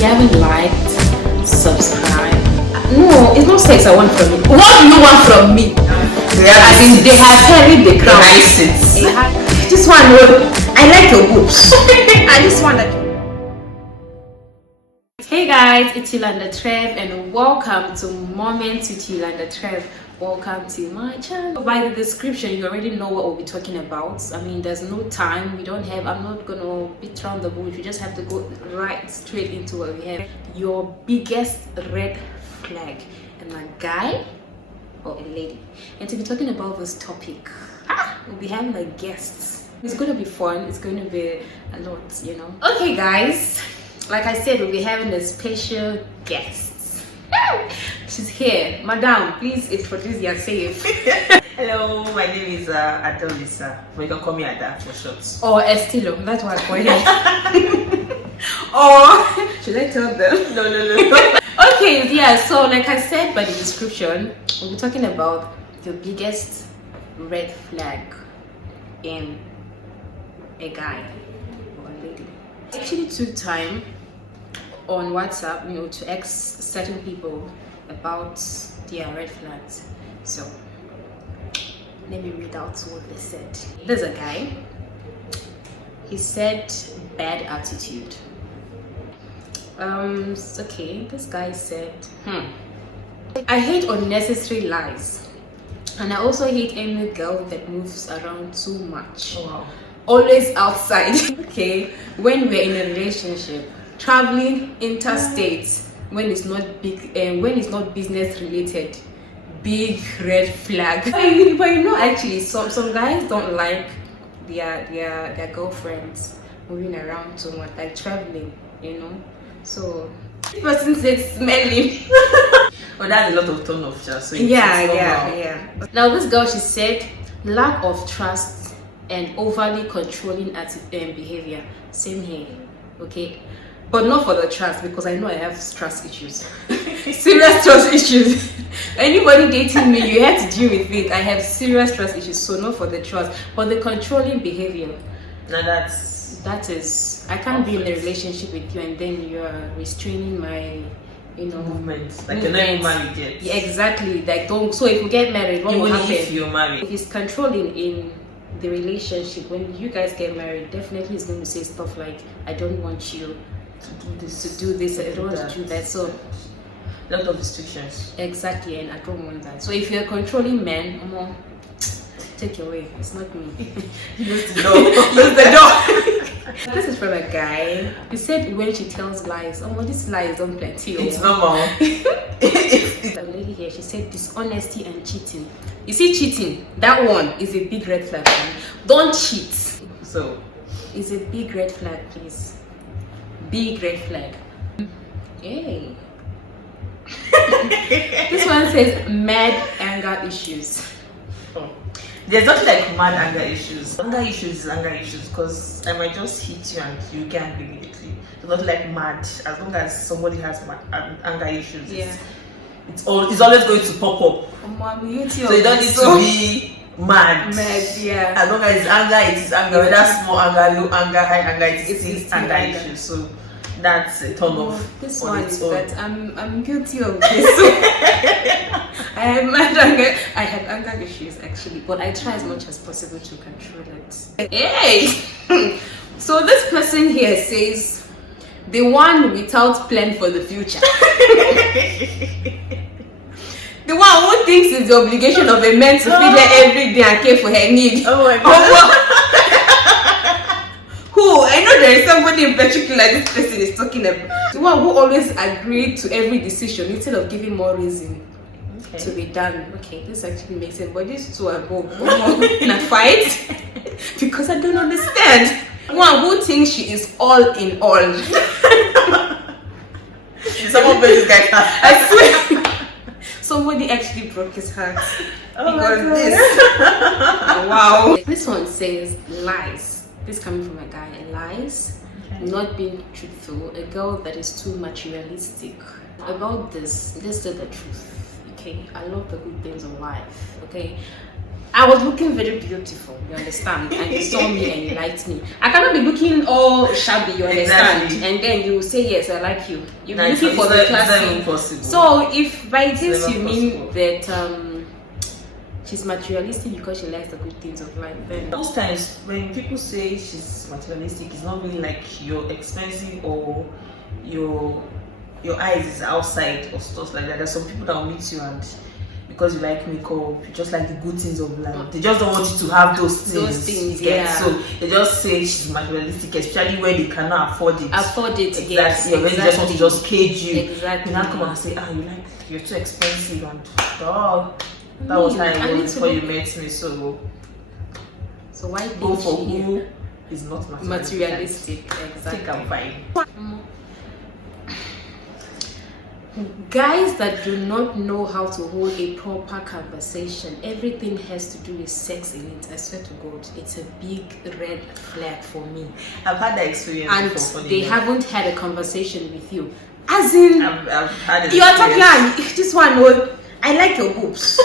you haven't liked, subscribe. No, it's not sex I want from you. What do you want from me? As in, they have carried the crown. This one, I like your boobs. I just want that. Hey guys, it's Yolanda Trev and welcome to Moments with Yolanda Trev. Welcome to my channel. By the description, you already know what we'll be talking about. I mean, there's no time. I'm not gonna beat around the bush. You just have to go right straight into what we have. Your biggest red flag in a guy or a lady. And to be talking about this topic, we'll be having like guests. It's gonna be fun. It's gonna be a lot, you know. Okay, guys. Like I said, we'll be having a special guest. She's here. Madam, please introduce yourself. Hello, my name is Esthello, but you can call me Ada for short. Or Esthello, that's what I call her. Or should I tell them? No. Okay, yeah, so like I said by the description, we'll be talking about the biggest red flag in a guy or a lady. I actually took time on WhatsApp, you know, to ask certain people about their red flags. So let me read out what they said. There's a guy. He said bad attitude. Okay, this guy said, I hate unnecessary lies, and I also hate any girl that moves around too much. Oh, wow. Always outside. Okay, when we're in a relationship, traveling interstate, when it's not big and when it's not business related, big red flag. But you know, actually some guys don't like their girlfriends moving around too much, like traveling, you know. So this person said smelly. Well, that's a lot of turn off, just so yeah. Now this girl, she said lack of trust and overly controlling behavior. Same here. Okay, but not for the trust, because I know I have trust issues. Serious trust issues. Anybody dating me, you have to deal with it. I have serious trust issues, so not for the trust, but the controlling behavior. Now that is, I can't be in a relationship with you and then you're restraining my, you know, movements. Like you're not even married yet. Yeah, exactly. Like don't. So if you get married, what will happen? If you're married, if he's controlling in the relationship, when you guys get married, definitely he's going to say stuff like, I don't want you to do this, I don't want to do that. So a lot of restrictions. Exactly, and I don't want that. So if you're a controlling man, take your way. It's not me. Close the door. Close the door. This is from a guy. He said when she tells lies, this lies don't plenty. It's normal. The lady here, she said dishonesty and cheating. You see, cheating, that one is a big red flag. Don't cheat. So it's a big red flag, please. Big red flag. Hey. This one says mad anger issues. There's nothing like mad anger issues. Anger issues is anger issues, because I might just hit you and you get angry immediately. It's not like mad. As long as somebody has anger issues, yeah, it's always going to pop up. So you don't need to be mad. Yeah. As long as it's anger, it is anger. Whether small anger, low anger, high anger, it is anger issues. So that's a turn off. This one is that I'm guilty of this. I have mad anger. I have anger issues actually, but I try as much as possible to control it. Hey! So this person here says the one without plan for the future. The one who thinks it's the obligation of a man to feed her every day and care for her needs. Oh my god. Who? I know there is somebody in particular this person is talking about. The one who always agreed to every decision instead of giving more reason to be done. Okay, this actually makes sense, but these two are both in a fight because I don't understand. One who thinks she is all in all. Someone broke his guy. I swear. Somebody actually broke his heart because this. Wow. This one says lies. This coming from a guy. Lies, not being truthful, a girl that is too materialistic. About this is the truth. Okay, I love the good things of life. Okay, I was looking very beautiful, you understand? And you saw me and you liked me. I cannot be looking all shabby, you understand? Exactly. And then you say, yes, I like you. You're No, looking for the class. Impossible. So if by this you mean possible. that she's materialistic because she likes the good things of life, then Most times when people say she's materialistic, it's not really like you're expensive or your eyes is outside or stuff like that. There's some people that will meet you and because you like makeup, you just like the good things of life. They just don't want you to have those things. Those things, yeah. So they just say she's materialistic, especially when they cannot afford it. afford it. Exactly. Yes, Yeah, when they just want to just cage you. Exactly. You now come and say, you're too expensive and that was how I it need was to before you look- met me. So why go think for she who is not materialistic. materialistic? I think I'm Exactly. fine. Guys that do not know how to hold a proper conversation, everything has to do with sex in it. I swear to God, it's a big red flag for me. I've had that experience And before. they haven't had a conversation with you. As in, I've had it. you are talking, this one, oh, I like your boobs.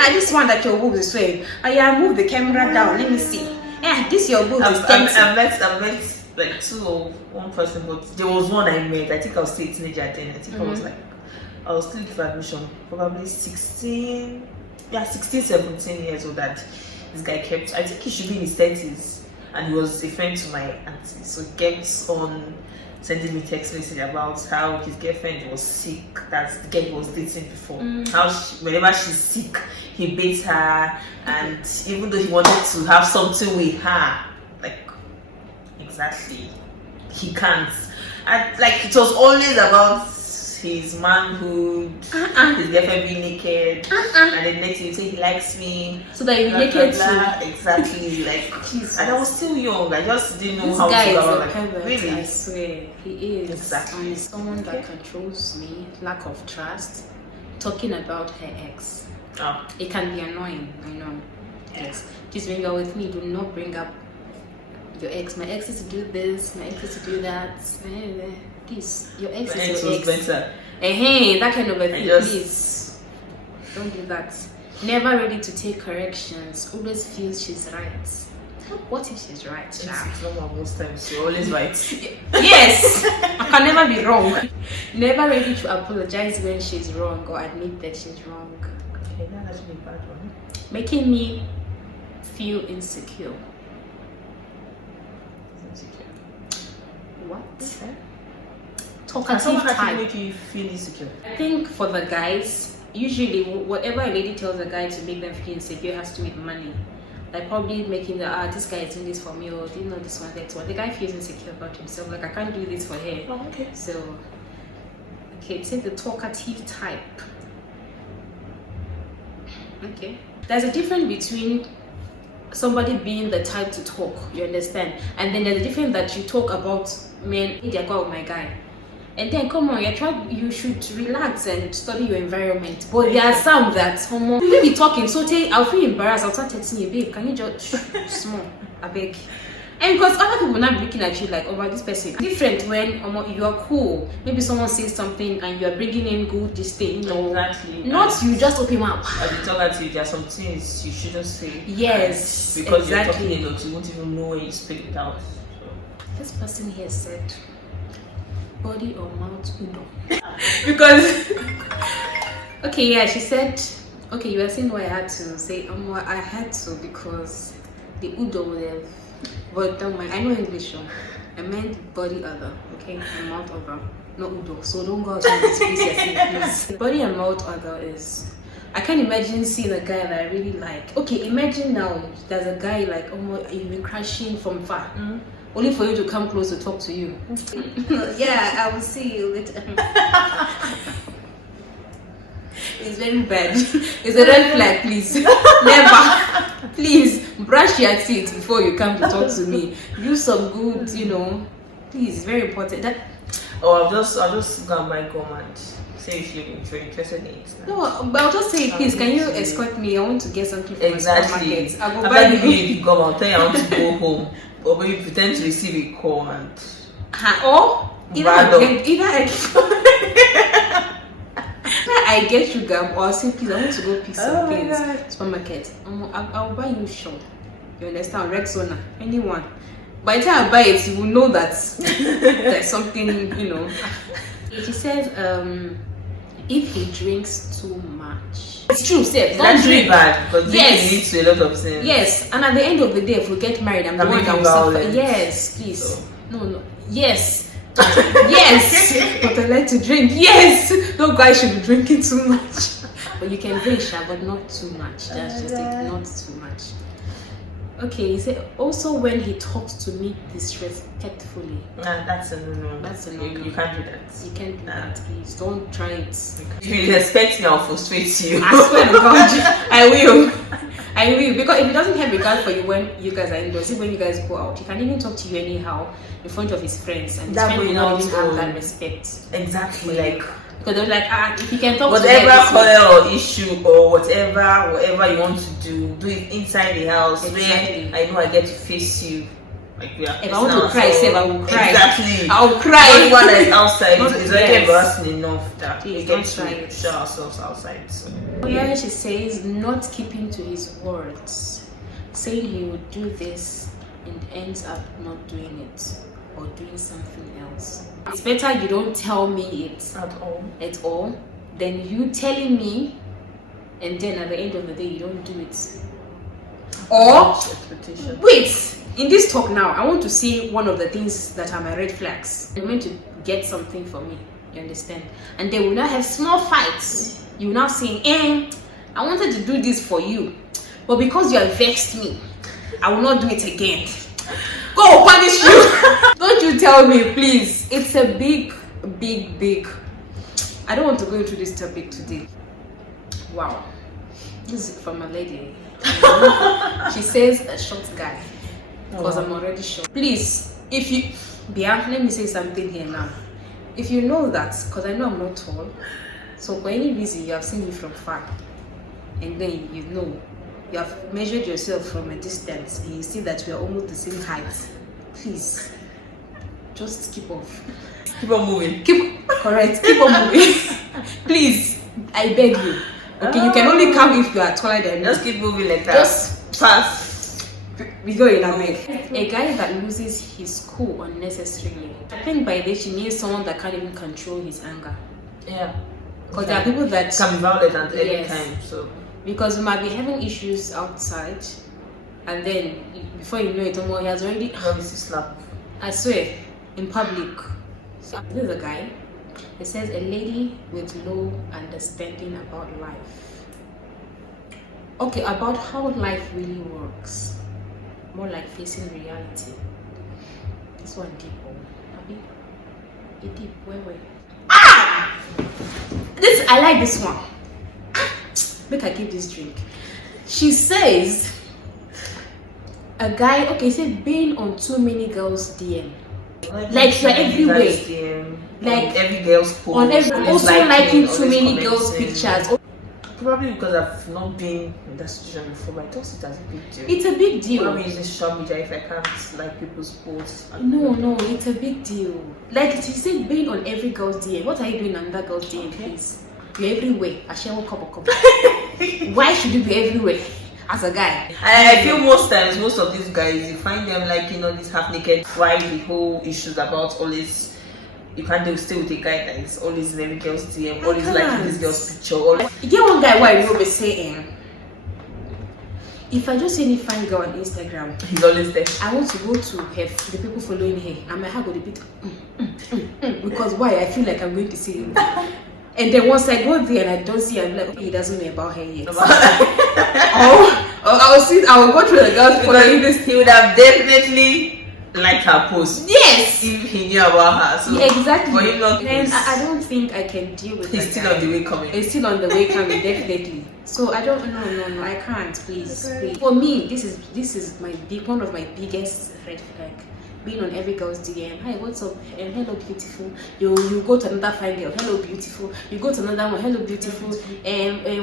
I just want that your boobs is swaying. Oh yeah, move the camera down, let me see. Yeah, this your boobs is tempting. I've met like two or one person, but there was one I met. I think I was still a teenager then. I think I was still for admission, probably 16, 17 years old. That this guy kept. I think he should be in his 30s, and he was a friend to my auntie. So he kept on sending me text message about how his girlfriend was sick. That's the girl he was dating before. How whenever she's sick, he beats her, and even though he wanted to have something with her, like exactly, he can't. And like it was always about his manhood, his girlfriend being naked, and then next thing you say he likes me, So that you blah, naked blah, too. blah. Exactly, like Jesus. and I was still young. I just didn't know This how guy to is go a about pervert, really. I swear. He is. Exactly. And he's someone that controls me, lack of trust, talking about her ex. Oh. It can be annoying, I know. Yes. Just when you're with me, do not bring up your ex. My ex is to do this, my ex is to do that. Please, your ex My is ex your was ex. better. Hey, that kind of a thing, just- please. Don't do that. Never ready to take corrections. Always feels she's right. What if she's right, child? It's normal most times. You're always right. Yes, I can never be wrong. Never ready to apologize when she's wrong or admit that she's wrong. Okay, that's actually a bad one. Making me feel insecure. Insecure. What? Okay. Can Talkative someone actually type. make you feel insecure? I think for the guys, usually whatever a lady tells a guy to make them feel insecure has to do with money. Like probably making the this guy is doing this for me, or do you know this one, that one. The guy feels insecure about himself, like I can't do this for her. Oh, okay. So okay, take the talkative type. Okay. There's a difference between somebody being the type to talk, you understand? And then there's a difference that you talk about men, hey, they go, my guy. And then come on, you should relax and study your environment. But there are some that you will be talking, so I'll feel embarrassed. I'll start texting you, babe, can you just small? I beg. And because other people not looking at you like, oh, but this person different when you are cool. Maybe someone says something and you are bringing in good this thing. No, Exactly. not you just open up. As you talk at you, there are some things you shouldn't say. Yes, Because exactly. you're talking a lot, you won't even know when you speak it out. So. This person here said, body or mouth udo. Because okay, yeah, she said, okay, you were saying why I had to say I had to because the udo would have, but don't mind, I know English, so I meant body other, okay, and mouth other, not udo. So don't go out and please. Body and mouth other is, I can't imagine seeing a guy that I really like. Okay, imagine now there's a guy like you've been crashing from far. Only for you to come close to talk to you. Yeah, I will see you later. It's very bad. It's a red flag, please. Never. Please brush your teeth before you come to talk to me. Use some good, please, it's very important. I'll just go and buy gum and say if you're interested in it. No, but I'll just say, please, can you escort me? I want to get something from Exactly. the supermarket. I'll go After buy giving you. you the gum, I'll tell you I want to go home. Or maybe pretend to receive a call and Or either Random. I I get sugar, or I'll say, please, I want to go pick some things. God. Supermarket. I'll buy you shop. You understand? Rexona, anyone. By the time I buy it, you will know that there's something, you know. She says, if he drinks too much, it's true, Seth. Don't That's really drink. bad because Yes. drinking leads to a lot of things. Yes, and at the end of the day, if we get married, I'm the one that will suffer. Yes, please. So. No. Yes. Yes. But I like to drink. Yes. No guy should be drinking too much. But you can drink, Sha, but not too much. That's just it. Not too much. Okay, he said also when he talks to me disrespectfully. Nah, that's a no. That's a You no. can't do that. You can't do that, please. Don't try it. If you respect me, I'll frustrate you. I swear to God, I will. I will. Because if he doesn't have regard for you when you guys are indoors, even when you guys go out, he can even talk to you anyhow in front of his friends, and his That friends will will not even not have that respect. Exactly, like Because they're like, if you can talk whatever to them, color or issue or whatever you want to do it inside the house. Exactly. Where I know I get to face you. Like we are. if I want to cry, say I will cry. Exactly. I'll cry. Anyone that is outside Not- is already yes. embarrassing enough that Please we don't get try to it. show ourselves outside. So. Yeah, she says not keeping to his words, saying he would do this and ends up not doing it or doing something else. It's better you don't tell me it at all than you telling me and then at the end of the day you don't do it. Or Expectation. wait, in this talk now, I want to see one of the things that are my red flags. You're meant to get something from me, you understand? And they will now have small fights. You will now say, I wanted to do this for you, but because you have vexed me, I will not do it again. Go punish you. Don't you tell me, please. It's a big. I don't want to go into this topic today. Wow. This is from a lady. She says a short guy. Because I'm already short. Please, if you... Bia, let me say something here now. If you know that, because I know I'm not tall, so for any reason you have seen me from far, and then you know, you have measured yourself from a distance, and you see that we are almost the same height, please, just keep off. Keep on moving. Keep on moving. Please, I beg you. Okay, you can only come if you are taller than me. Just keep moving like that. Just fast. we go in a week. A guy that loses his cool unnecessarily. I think by this she means someone that can't even control his anger. Yeah. Because there are people that can be violent at any Yes. time. So because we might be having issues outside, and then before you know it, he has already. obviously slap. I swear, in public. So this is a guy. It says a lady with low understanding about life. Okay, about how life really works. More like facing reality. This one deep, Abi. A deep, where? This I like this one. Make I give this drink. She says a guy. Okay, said being on too many girls' DM. Like you're everywhere. Like every girl's post. On every, also liking too many girls' pictures. Probably because I've not been in that situation before, but I don't see it as a big deal. It's a big deal. Probably using social media if I can't like people's posts. No, it's a big deal. Like she said, being on every girl's DM. What are you doing on that girl's DM, please? You're everywhere. I share one cup of coffee. Why should you be everywhere as a guy? I feel most times, most of these guys, you find them like, this half naked. Why the whole issues about always, you can't stay with a guy that is always in every girl's DM, always liking this girl's picture. You get one guy why you will be saying, if I just see any fine girl on Instagram, he's always there. I want to go to her, the people following her, and my heart will beat. Because why? I feel like I'm going to see him. And then once I go there and I don't see her, I'm like, okay, he doesn't know about her yet. I will go through the girls following this. He would have definitely liked her post. Yes! If he knew about her. So Yeah, exactly. for him not to And post, I don't think I can deal with he's that still guy. on the way coming. It's still on the way coming, definitely. So I don't no, I can't, please. For me, this is one of my biggest red flag. Being on every girl's DM. Hi, what's up? Hello, beautiful. You go to another fine girl. Hello, beautiful. You go to another one. Hello, beautiful.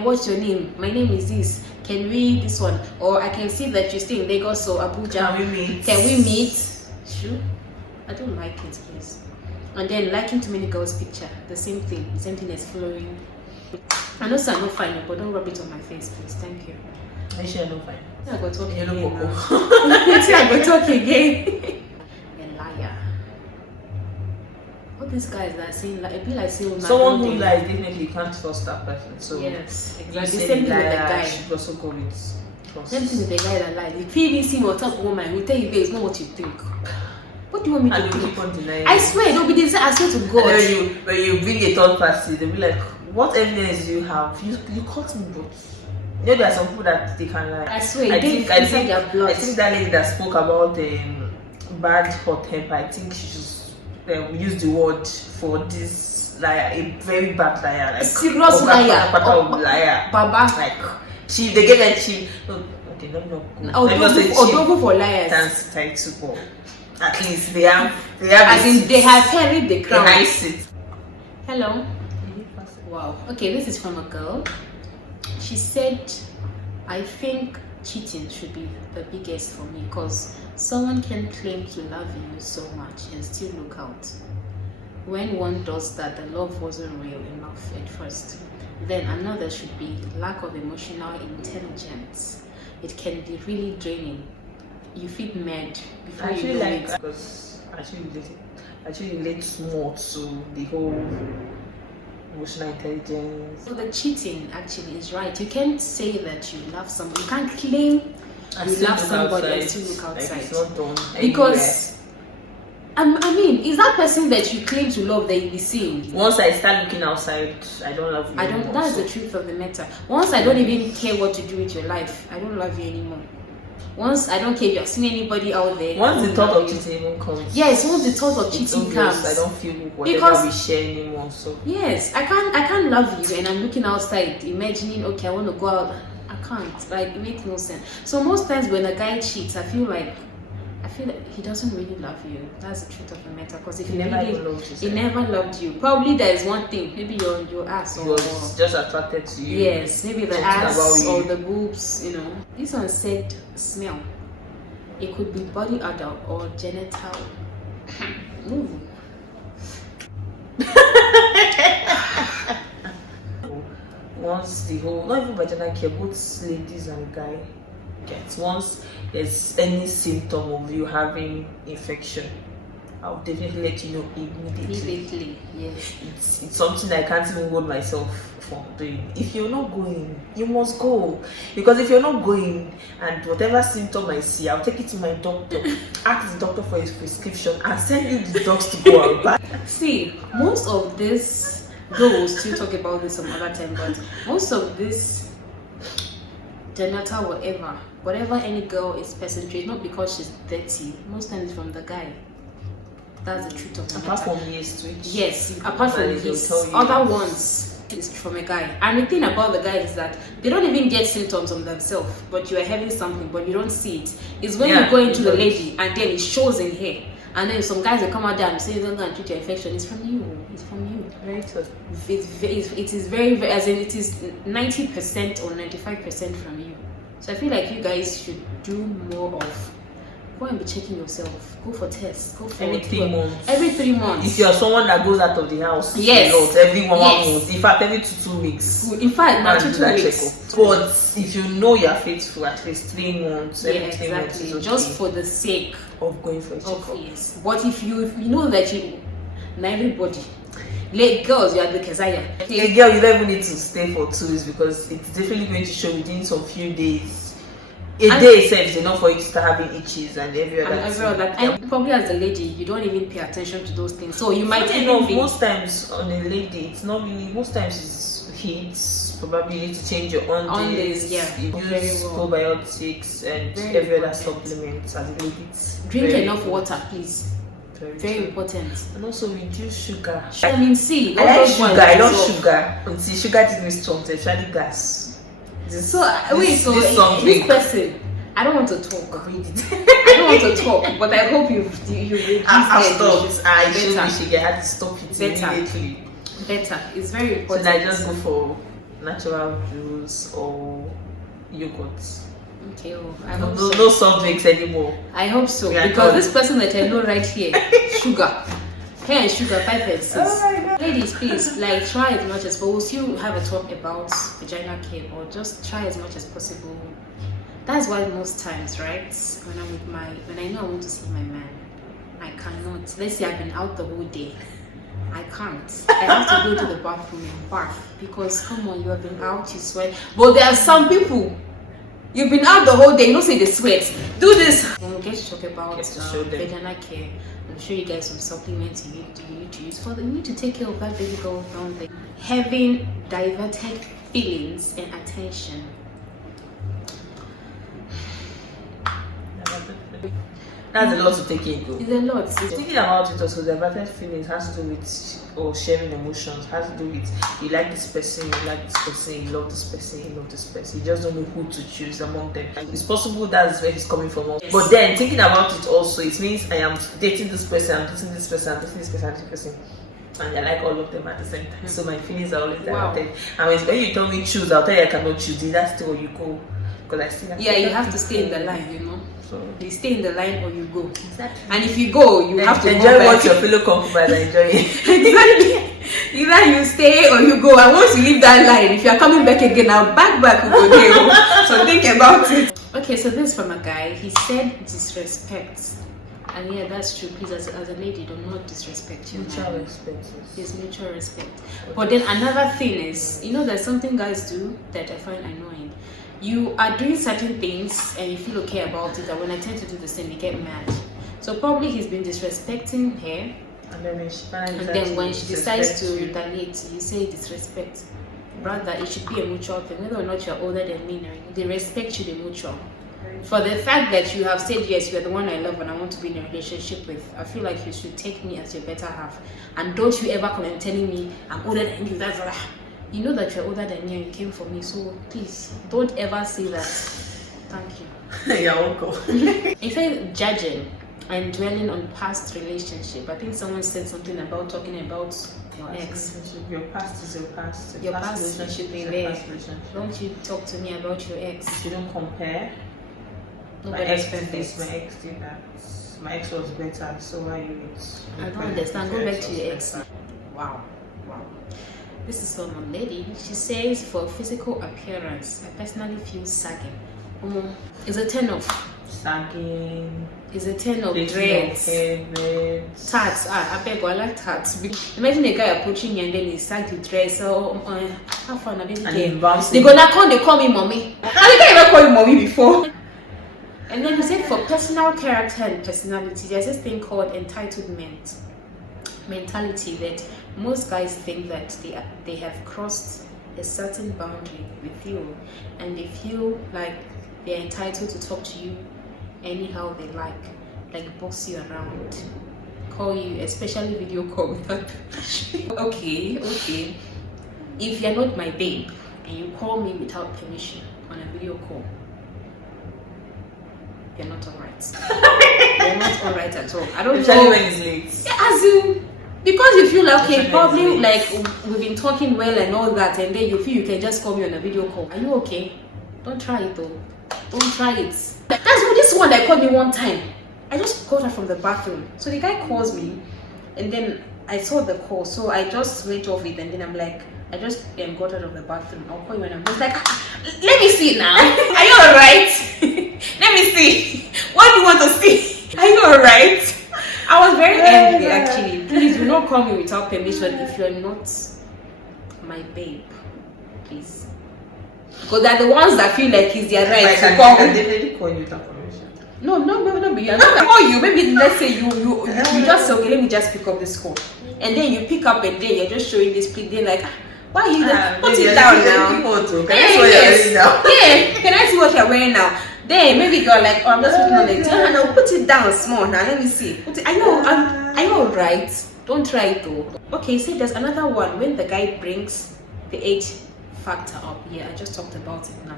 What's your name? My name is this. Can we this one? Or I can see that you stay in Lagos or Abuja. Can we meet? Sure. I don't like it, please. And then liking too many girls' picture. The same thing as following. I know sir, no fine, but don't rub it on my face, please. Thank you. I sure no fine. I go talk You again. know, Now. I go talk again. A liar. All these guys that are saying like, it be like saying Someone who lies definitely can't trust that person. So yes, you exactly. say Same thing with the liar, guy. should also go with trust. Same thing with the guy that lies. If he even see or talk woman, will tell you, babe, it's not what you think. What do you want me to And you do? keep on denying. I swear, they'll be the same. I swear to God. And when you bring a third party, they'll be like, what evidence do you have? You caught me, but you know there are some people that they can lie. I swear, I think their blood. I think that lady that spoke about bad hot temper, I think she just use the word for this liar, a very bad liar, like serious liar, liar, Baba. Like they get that she. Okay, let me not go. Let me not say Don't go for liars. Dance title, but at least they have. As in they have carried the crown. Nice it. Hello. Wow. Okay, this is from a girl. She said, I think cheating should be the biggest for me because someone can claim to love you so much and still look out. When one does that, the love wasn't real enough at first. Then another should be lack of emotional intelligence. It can be really draining. You feel mad before I actually you know like it. because I actually relate more to the whole emotional intelligence. So the cheating actually is right. You can't say that you love someone. You can't claim you love somebody and still look outside. Like it's not done because I mean, is that person that you claim to love that you be seeing? Once I start looking outside, I don't love you anymore. That's the truth of the matter. Once I don't even care what to do with your life, I don't love you anymore. Once I don't care if you've seen anybody out there. Once the thought of cheating even comes. Yes, once the thought of cheating comes. I don't feel whatever we share anymore. So yes, I can't love you and I'm looking outside, imagining okay, I want to go out. I can't. Like it makes no sense. So most times when a guy cheats, I feel like he doesn't really love you. That's the truth of the matter. Because if he never loved you. Probably there is one thing. Maybe your ass or just attracted to you. Yes, maybe the ass or the boobs. You know. This one said smell. It could be body odor or genital. Ooh. Once the whole, not even vaginal care, both ladies and guy gets. Once there's any symptom of you having infection, I'll definitely let you know immediately. Yes. It's something I can't even hold myself from doing. If you're not going, you must go. Because if you're not going, and whatever symptom I see, I'll take it to my doctor, ask the doctor for his prescription, and send you the drugs to go out. See, most of this, though we'll still talk about this some other time, but most of this genital whatever any girl is passing through, not because she's dirty, most times from the guy. That's the truth of the matter. Apart from his twitch. Yes, apart from his other ones, it's from a guy. And the thing about the guy is that they don't even get symptoms on themselves, but you are having something, but you don't see it. It's when you go into the lady and then it shows in here. And then some guys will come out there and say, don't go and treat your infection. It's from you. It's from you. Very true. It is very, very, as in it is 90% or 95% from you. So I feel like you guys should do more of go and be checking yourself. Go for tests. Go for every 3 months. Every 3 months. If you're someone that goes out of the house, yes, a lot, every 1 month. In fact, every 2 weeks. In fact, not 2 weeks. But if you know you're faithful, at least 3 months. Every 3 months is okay. Just for the sake of going for a checkup. Yes. But if you know that not everybody. Girls, you are the Kezaya. A girl, you don't even need to stay for 2 weeks because it's definitely going to show within some few days. A day itself is enough for you to start having itches and every other. And probably as a lady, you don't even pay attention to those things. So you might even be... Most times on a lady, it's not really. Most times it's heat. Probably you need to change your undies. You use probiotics and every other supplements as a lady. Drink enough water, please. Very important. And also reduce sugar. I mean, see, I like sugar. I love sugar. Until sugar did me strong, especially gas. This person, I don't want to talk. Read it. I don't want to talk, but I hope you I've stopped. I should had to stop it immediately. Better. It's very important. So I just go for natural juice or yogurt. Okay, no soft drinks anymore. I hope so, because this person that I know right here, sugar. Hair and sugar, 5 and 6. Oh my God. Ladies, please, like, try as much as possible. We'll still have a talk about vagina care, or just try as much as possible. That's why most times, right, when I know I want to see my man, I cannot. Let's say I've been out the whole day. I can't. I have to go to the bathroom and bath, because come on, you have been out, you sweat. But there are some people, you've been out the whole day, you don't say they sweat. Do this. When we get to talk about vagina care, I'll show you guys some supplements you need to use for you need to take care of that baby girl down there. Having diverted feelings and attention. That's a lot to take in. It's a lot. Thinking about it also, the diverted feelings has to do with or sharing emotions, has to do with you like this person, you like this person, you love this person, you love this person. You just don't know who to choose among them. It's possible that's where he's coming from. Yes. But then thinking about it also, it means I am dating this person, I'm dating this person, I'm dating this person, I'm dating this person. And I like all of them at the same time. So my feelings are always diverted. And when you tell me choose, I'll tell you I cannot choose. That's still where you go. Because I still have you have to stay in the line, you know. So you stay in the line or you go. Exactly. And if you go, you have to enjoy what your fellow compromise and enjoy it. Exactly. Either you stay or you go. And once you leave that line, if you're coming back again, I'll back with you. So think about it. Okay, so this is from a guy. He said disrespect. And yeah, that's true. Please, as a lady, do not disrespect your mutual man. respect. There's mutual respect. But then another thing is, you know, there's something guys do that I find annoying. You are doing certain things and you feel okay about it, and when I tend to do the same, you get mad. So probably he's been disrespecting her, and then when she decides to retaliate, you say disrespect. Brother, it should be a mutual thing. Whether or not you're older than me, they respect you, the mutual. For the fact that you have said yes, you're the one I love and I want to be in a relationship with, I feel like you should take me as your better half. And don't you ever come and telling me I'm older than you. That's all. You know that you're older than me and you came for me, so please don't ever say that. Thank you. You're welcome. If I'm judging and dwelling on past relationship, I think someone said something about talking about your ex. Your past is your past. Your past relationship is your past relationship. Don't you talk to me about your ex. You don't compare. Nobody my ex did this, my ex did that. My ex was better, so why you it? I don't understand. Go back to your ex. Wow. This is from a lady. She says, for physical appearance, I personally feel sagging. It's a 10 of sagging. It's a 10 of dreads. Tats. I beg, I like tats. Imagine a guy approaching you and then he sagged the dress. So, how far I didn't care. They call me mommy. I didn't ever call you mommy before. And then he said, for personal character and personality, there's this thing called entitlement mentality, that most guys think that they have crossed a certain boundary with you, and they feel like they're entitled to talk to you anyhow they like boss you around, call you, especially video call without permission. Okay, if you're not my babe and you call me without permission on a video call, you're not alright. You're not alright at all. I don't know. Especially when it's late. Yeah, as in, because you feel like, okay, probably like we've been talking well and all that, and then you feel you can just call me on a video call. Are you okay? Don't try it though. Don't try it. That's what this one that called me one time. I just got her from the bathroom. So the guy calls me, and then I saw the call, so I just went off it, and then I'm like, I just got out of the bathroom. I'll call you when I'm just like, let me see now. Are you alright? Let me see. What do you want to see? Are you alright? I was very angry actually. Please do not call me without permission if you're not my babe. Please. Because they're the ones that feel like it's their right to call. Can definitely call you without permission. No, but you're not. Call you. Maybe let's say you just say, okay, let me just pick up this call. And then you pick up and then you're just showing this plate. They're like, why are you put it down now? Can I see what you're wearing now? Then maybe you're like, oh, I'm just putting on it. No, put it down small now. Let me see. Are you alright? Don't try it though. Okay, see, there's another one when the guy brings the age factor up. Yeah, I just talked about it now.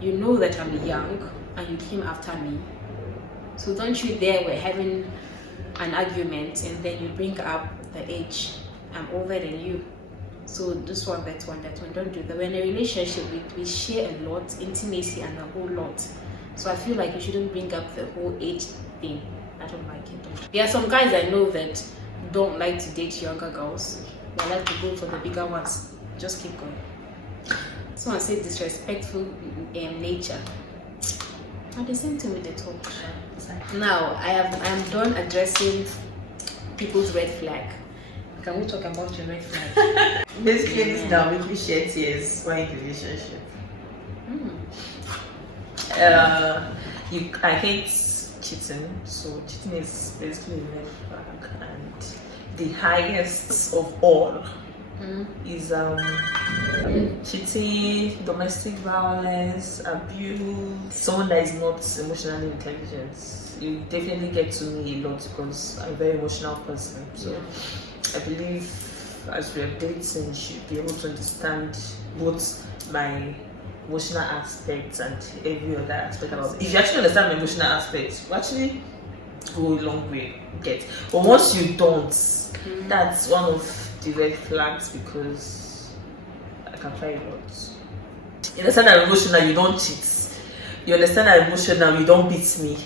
You know that I'm young and you came after me. So don't you dare we're having an argument and then you bring up the age. I'm older than you. So this one, that one, don't do that. We're in a relationship, we share a lot, intimacy and a whole lot. So I feel like you shouldn't bring up the whole age thing. I don't like it. There are some guys I know that don't like to date younger girls. They like to go for the bigger ones. Just keep going. Someone said disrespectful nature. And the same thing with the talk. Now I am done addressing people's red flag. Can we talk about your red flag? Basically, this is now make me shed tears while in the relationship. I hate cheating, so cheating is basically a red flag, and the highest of all is cheating, domestic violence, abuse. Someone that is not emotionally intelligent. You definitely get to me a lot because I'm a very emotional person. So I believe as we are dating, you should be able to understand both my emotional aspects and every other aspect about it. If you actually understand my emotional aspects, you actually go a long way. Get, but once you don't, that's one of the red flags because I can cry a lot. You understand I'm emotional, you don't cheat. You understand I'm emotional, you don't beat me.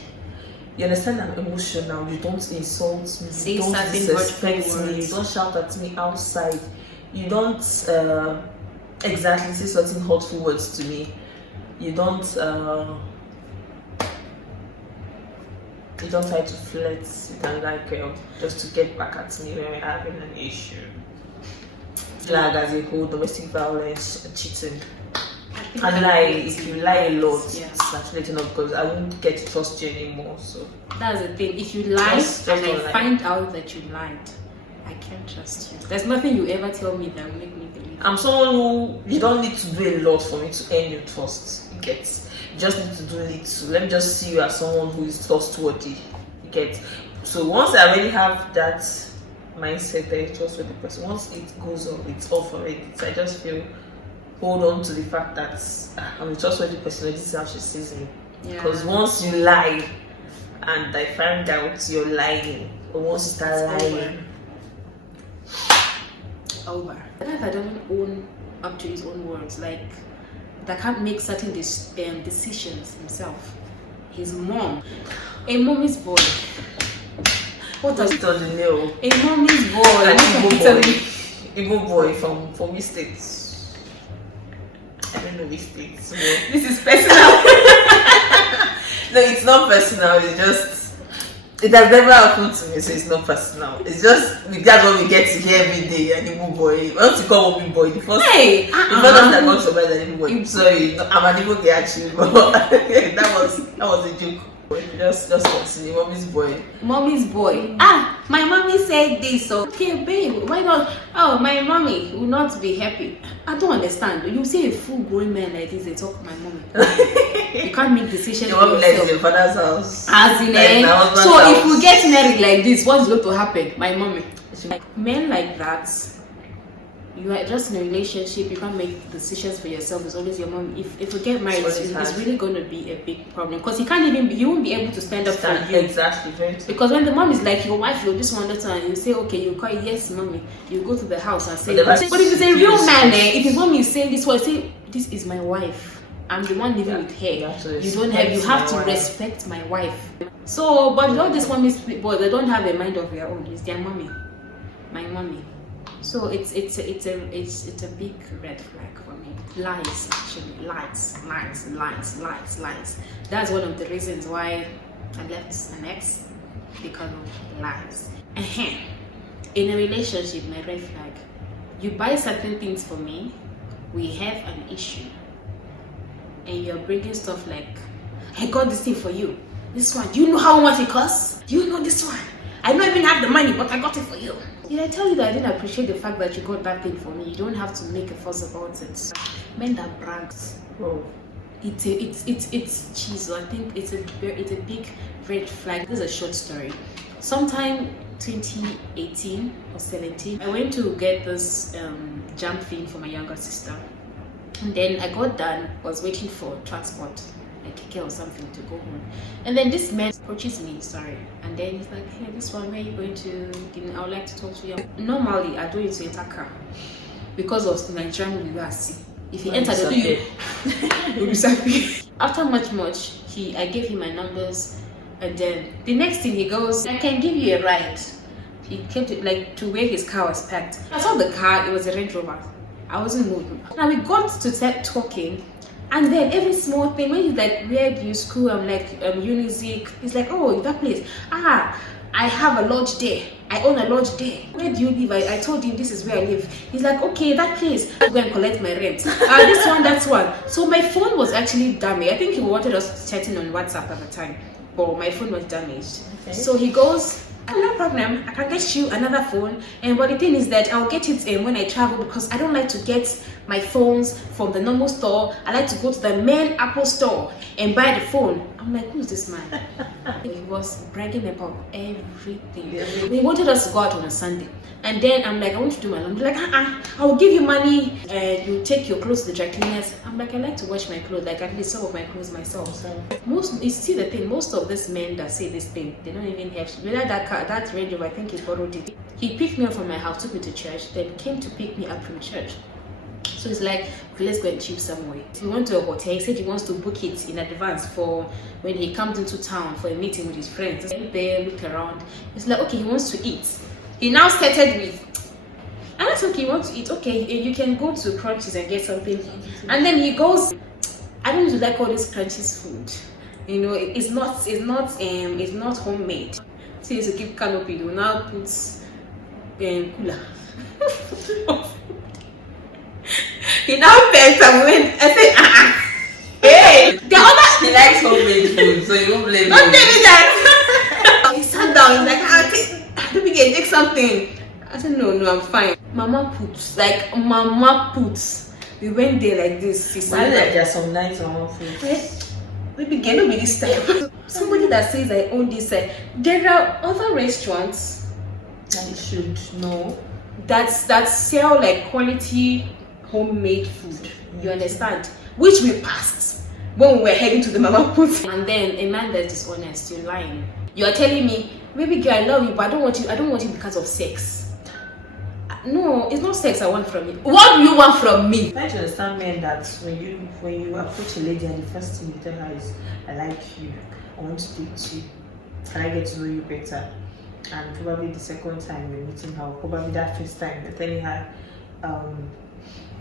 You understand I'm emotional, you don't insult me, you don't disrespect me, you don't shout at me outside, you don't exactly say certain hurtful words to me, you don't try to flirt with another girl just to get back at me when we're having an issue. Like as a whole, domestic violence, cheating. And if you lie a lot, it's actually enough because I won't get to trust you anymore. So that's the thing. If you lie and I find out that you lied, I can't trust you. There's nothing you ever tell me that will make me believe. I'm someone who you don't need to do a lot for me to earn your trust. You get, you just need to do little. Let me just see you as someone who is trustworthy. You get. So once I already have that mindset that you're trustworthy person, once it goes on, it's off already. So I just feel hold on to the fact that I'm a trustworthy person. This is how she sees me. Because once you lie and I find out you're lying, or once you start lying, over. The guy that doesn't own up to his own words, like that can't make certain decisions himself. His mom, a mommy's boy. What does it on the nail? A mommy's boy, an Igbo boy from which state? I don't know which state. So. This is personal. No, it's not personal. It's just it has never happened to me, so it's not personal. It's just that's what we get to hear every day. An Igbo boy. Once you call mommy boy, the first time that got surprised an Igbo boy. Sorry, I'm an Igbo guy actually, but that was a joke. Just continue. Mommy's boy. Mommy's boy. My mommy said this. So okay, babe, why not? Oh, my mommy will not be happy. I don't understand. You see a full-grown man like this, they talk to my mommy. You can't make decisions. Your mom lives in your father's house. As in so house. If we get married like this, what's going to happen? My mommy. Men like that. You are just in a relationship, you can't make decisions for yourself, it's always your mom. If we get married, it's really going to be a big problem because you won't be able to stand up for you. Exactly, very true. Because when the mom is like your wife, you'll just wonder and you say, okay, you call it, yes, mommy. You go to the house and say, but if it's a real man, if his mom is saying this word, say, this is my wife. I'm the one living with her. You have to respect my wife. So, but all these mommies, people, they don't have a mind of their own. It's their mommy, my mommy. So it's a big red flag for me. Lies, actually, lies. That's one of the reasons why I left an ex, because of lies. In a relationship, my red flag. You buy certain things for me, we have an issue, and you're bringing stuff like, I got this thing for you. This one, do you know how much it costs? Do you know this one? I don't even have the money, but I got it for you. Did I tell you that I didn't appreciate the fact that you got that thing for me? You don't have to make a fuss about it. Men that brags, it's cheese. I think it's a big red flag. This is a short story. Sometime 2018 or 17, I went to get this jam thing for my younger sister, and then I got done. Was waiting for transport, like a or something, to go home, and then this man approaches me, and then he's like, hey, this one, where are you going to? I would like to talk to you. Normally I don't need to enter car because of the Nigerian we if he enters the door, disappear. After much I gave him my numbers, and then the next thing he goes, I can give you a ride. He came to where his car was parked. I saw the car, it was a Range Rover. I wasn't moving. Now we got to start talking, and then every small thing, when he's like, where do you school? I'm like, Unizik. He's like, oh, that place. I have a lodge there. I own a lodge there. Where do you live? I told him this is where I live. He's like, okay, that place. I'll go and collect my rent. This one, that's one. So my phone was actually damaged. I think he wanted us chatting on WhatsApp at the time, but my phone was damaged. Okay. So he goes, no problem, I can get you another phone. And but the thing is that I'll get it when I travel, because I don't like to get my phones from the normal store. I like to go to the main Apple store and buy the phone. I'm like, who's this man? He was bragging about everything. He wanted us to go out on a Sunday. And then I'm like, I want to do my laundry. Like, I'll give you money and you take your clothes to the dry cleaners. I'm like, I like to wash my clothes, like at least some of my clothes myself. So you see the thing, most of these men that say this thing, they don't even have, whether that car, that Range Rover, I think he borrowed it. He picked me up from my house, took me to church, then came to pick me up from church. So it's like, okay, let's go and chill somewhere. We went to a hotel. He said he wants to book it in advance for when he comes into town for a meeting with his friends. There, looked around. It's like, okay, he wants to eat. He now started with, and that's okay, you want to eat, okay, you can go to Crunchies and get something. And then he goes, I don't need to like all this Crunchies food. You know, it's not homemade. So he's a keep canopy, he will now put cooler. He now paid some wind. I said, hey, the other, he likes homemade food, so you won't blame him. Don't tell me that. He sat down, he's like, let me get take something. I said, no, I'm fine. Mama puts. We went there like this. Why like there's some nice Mama puts? Maybe get over this time. Somebody that says I own this. There are other restaurants that you should know that sell like quality homemade food. You understand? Which we passed when we were heading to the Mama Put. And then a man that's dishonest, you're lying. You are telling me, baby girl, I love you, but I don't want you because of sex. No, it's not sex I want from you. What do you want from me? Try to understand, men, that when you approach a lady and the first thing you tell her is, I like you, I want to speak to you, can I get to know you better? And probably the second time you're meeting her, probably that first time you're telling her,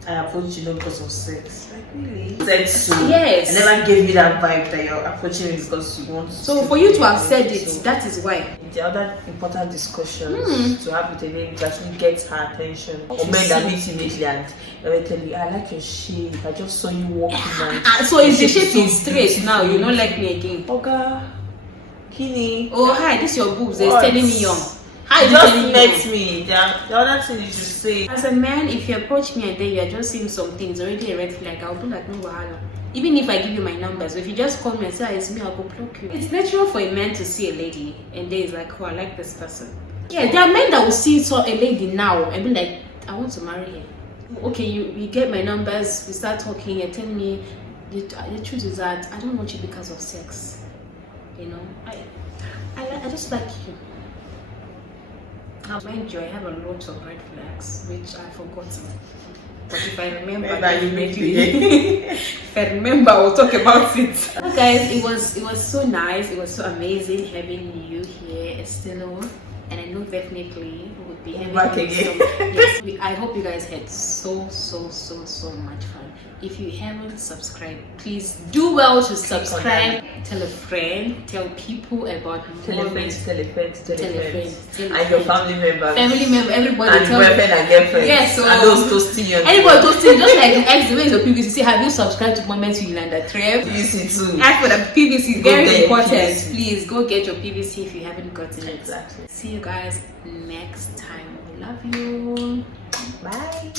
I approached you not because of sex. Like, really? Said so. Yes. I never gave you that vibe that you're approaching me because you want to. So for you to have said it, so that is why. The other important discussions to have with a lady to actually get her attention. Or men that meet immediately and they will tell you, I like your shape, I just saw you walking and so if the shape is straight now, you don't like me again. Oga, Kini. Oh hi, this is your boobs, they're telling me young. Hi, just met me. The other thing you should say. As a man, if you approach me and then you're just seeing some things, already a red flag, I'll be like, no wahala. Even if I give you my numbers, if you just call me and say, it's me, I'll go block you. It's natural for a man to see a lady and then he's like, oh, I like this person. Yeah, there are men that will see a lady now and be like, I want to marry her. Okay, you get my numbers, we start talking and telling me, the truth is that I don't want you because of sex. You know, I just like you. Mind you, I have a lot of red flags which I've forgotten. But if I remember, if I remember, I'll talk about it. So guys, it was so nice. It was so amazing having you here, Esthello. And I know definitely we would be having back again. Yes, I hope you guys had so much fun. If you haven't subscribed, please do well to subscribe. Tell a friend, tell people about tell a friend, and your family members, everybody, and boyfriend and girlfriend. Yes, so and those toasting you. Anybody toasting, just like the ex, the way your PVC. Say, have you subscribed to Moments with Yolanda Trev? PVC too. Ask for the PVC, very important. Please go get your PVC if you haven't gotten it. Exactly. See you guys next time. We love you. Bye.